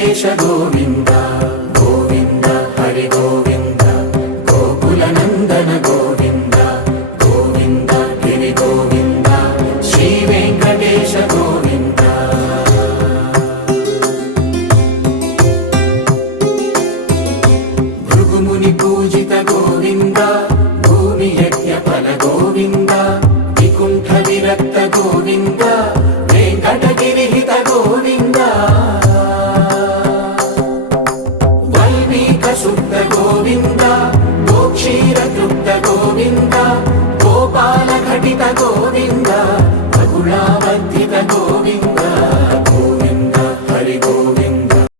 వెంకటేశ గోవింద గోవింద హరి గోవింద గోకుల నందన గోవింద గోవింద గిరి గోవింద శ్రీ వెంకటేశ గోవింద భృగుముని పూజిత గోవింద భూమి యజ్ఞ ఫల గోవింద వికుంఠ విరక్త గోవింద వెంకటగిరిహిత గోవింద వల్మీక శుద్ధ గోవింద గోక్షీర తృప్త గోవింద గోపాల ఘటిత గోవింద బహుళావ